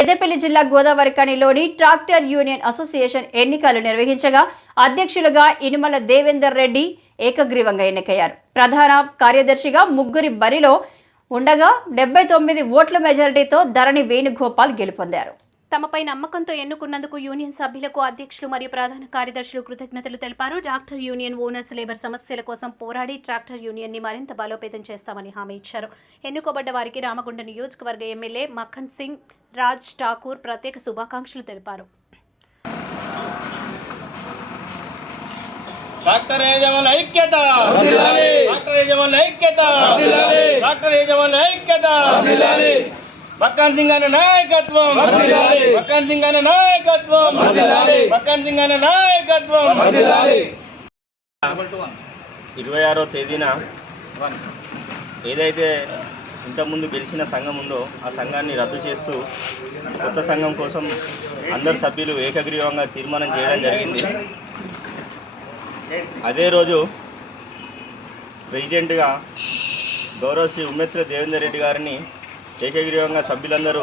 పెద్దపల్లి జిల్లా గోదావరికనిలోని tractor union association ఎన్నికలు నిర్వహించగా అధ్యక్షులుగా ఇనుమల దేవేందర్ రెడ్డి ఏకగ్రీవంగా ఎన్నికయ్యారు. ప్రధాన కార్యదర్శిగా ముగ్గురి బరిలో ఉండగా డెబ్బై తొమ్మిది ఓట్ల మెజారిటీతో ధరణి వేణుగోపాల్ గెలుపొందారు. తమపై నమ్మకంతో ఎన్నుకున్నందుకు యూనియన్ సభ్యులకు అధ్యక్షులు మరియు ప్రధాన కార్యదర్శులు కృతజ్ఞతలు తెలిపారు ట్రాక్టర్ యూనియన్ ఓనర్స్ లేబర్ సమస్యల కోసం పోరాడి ట్రాక్టర్ యూనియన్ని మరింత బలోపేతం చేస్తామని హామీ ఇచ్చారు ఎన్నుకోబడ్డ వారికి రామగుండ నియోజకవర్గ ఎమ్మెల్యే మక్కన్ సింగ్ రాజ్ ఠాకూర్ ప్రత్యేక శుభాకాంక్షలు తెలిపారు డాక్టర్ యజమానుల ఐక్యత. డాక్టర్ యజమానుల ఐక్యత. డాక్టర్ యజమానుల ఐక్యత. మక్కన్ సింగ్ అనే నాయకత్వం. మక్కన్ సింగ్ అనే నాయకత్వం. మక్కన్ సింగ్ అనే నాయకత్వం. ఇరవై ఆరో తేదీన ఏదైతే ఇంతకుముందు గెలిచిన సంఘం ఉందో ఆ సంఘాన్ని రద్దు చేస్తూ కొత్త సంఘం కోసం అందరు సభ్యులు ఏకగ్రీవంగా తీర్మానం చేయడం జరిగింది అదే రోజు ప్రెసిడెంట్గా గౌరవ శ్రీ ఉమ్మెత్తుల దేవేందర్ రెడ్డి గారిని ఏకగ్రీవంగా సభ్యులందరూ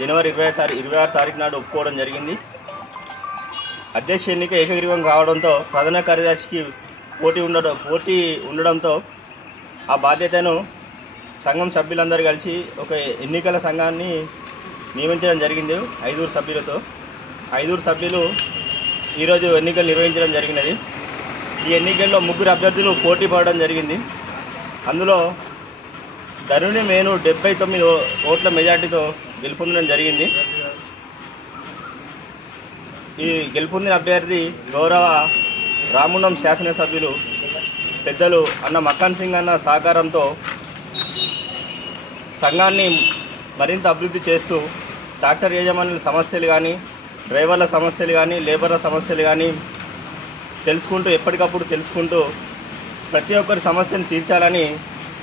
జనవరి ఇరవై తారీఖు ఇరవై ఆరు తారీఖు నాడు ఒప్పుకోవడం జరిగింది. అధ్యక్ష ఎన్నిక ఏకగ్రీవం కావడంతో ప్రధాన కార్యదర్శికి పోటీ ఉండడం పోటీ ఉండడంతో ఆ బాధ్యతను సంఘం సభ్యులందరూ కలిసి ఒక ఎన్నికల సంఘాన్ని నియమించడం జరిగింది ఐదుగురు సభ్యులతో. ఐదుగురు సభ్యులు ఈరోజు ఎన్నికలు నిర్వహించడం జరిగినది. ఈ ఎన్నికల్లో ముగ్గురు అభ్యర్థులు పోటీ పడడం జరిగింది. అందులో ధరుణి మేను డెబ్బై తొమ్మిది ఓట్ల మెజార్టీతో గెలుపొందడం జరిగింది. ఈ గెలుపొందిన అభ్యర్థి గౌరవ రాముండం శాసనసభ్యులు పెద్దలు అన్న మక్కన్ సింగ్ అన్న సహకారంతో సంఘాన్ని మరింత అభివృద్ధి చేస్తూ ట్రాక్టర్ యజమానుల సమస్యలు కానీ డ్రైవర్ల సమస్యలు కానీ లేబర్ల సమస్యలు కానీ తెలుసుకుంటూ ఎప్పటికప్పుడు తెలుసుకుంటూ ప్రతి ఒక్కరి సమస్యను తీర్చాలని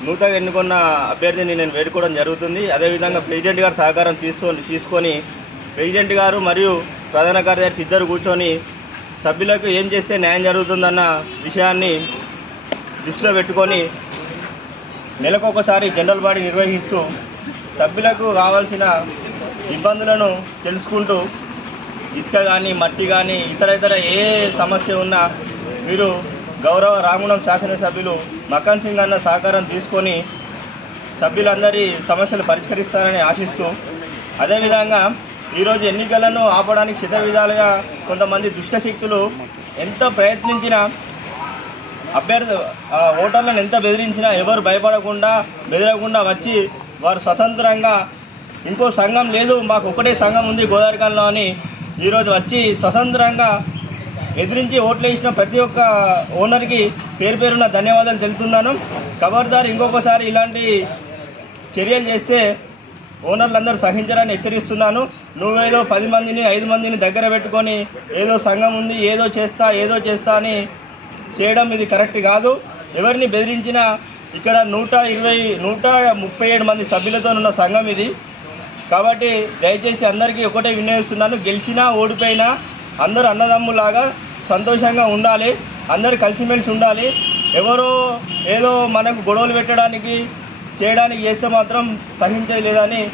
నూతగా ఎన్నుకున్న అభ్యర్థిని నేను వేడుకోవడం జరుగుతుంది. అదేవిధంగా ప్రెసిడెంట్ గారు సహకారం తీసుకొని తీసుకొని ప్రెసిడెంట్ గారు మరియు ప్రధాన కార్యదర్శి ఇద్దరు కూర్చొని సభ్యులకు ఏం చేస్తే న్యాయం జరుగుతుందన్న విషయాన్ని దృష్టిలో పెట్టుకొని నెలకొకసారి జనరల్ బాడీ నిర్వహిస్తూ సభ్యులకు కావాల్సిన ఇబ్బందులను తెలుసుకుంటూ ఇసుక కానీ మట్టి కానీ ఇతర ఇతర ఏ సమస్య ఉన్నా మీరు గౌరవ రామగుణం శాసనసభ్యులు మక్కన్ సింగ్ అన్న సహకారం తీసుకొని సభ్యులందరి సమస్యలు పరిష్కరిస్తారని ఆశిస్తూ అదేవిధంగా ఈరోజు ఎన్నికలను ఆపడానికి శత విధాలుగా కొంతమంది దుష్టశక్తులు ఎంత ప్రయత్నించినా అభ్యర్థి ఆ, ఓటర్లను ఎంత బెదిరించినా ఎవరు భయపడకుండా బెదిరకుండా వచ్చి వారు స్వతంత్రంగా ఇంకో సంఘం లేదు మాకు ఒకటే సంఘం ఉంది గోదావరికంలో అని ఈరోజు వచ్చి స్వతంత్రంగా ఎదిరించి ఓట్లు వేసిన ప్రతి ఒక్క ఓనర్కి పేరు పేరున ధన్యవాదాలు తెలుపుతున్నాను. ఖబర్దార్ ఇంకొకసారి ఇలాంటి చర్యలు చేస్తే ఓనర్లందరూ సహించరని హెచ్చరిస్తున్నాను. నువ్వేదో పది మందిని ఐదు మందిని దగ్గర పెట్టుకొని ఏదో సంఘం ఉంది ఏదో చేస్తా ఏదో చేస్తా అని చేయడం ఇది కరెక్ట్ కాదు. ఎవరిని బెదిరించినా ఇక్కడ నూట ఇరవై నూట ముప్పై ఏడు మంది సభ్యులతో ఉన్న సంఘం ఇది. కాబట్టి దయచేసి అందరికీ ఒకటే వినియోగిస్తున్నాను గెలిచినా ఓడిపోయినా అందరు అన్నదమ్ములాగా సంతోషంగా ఉండాలి అందరూ కలిసిమెలిసి ఉండాలి. ఎవరో ఏదో మనకు గొడవలు పెట్టడానికి చేయడానికి చేస్తే మాత్రం సహించలేదని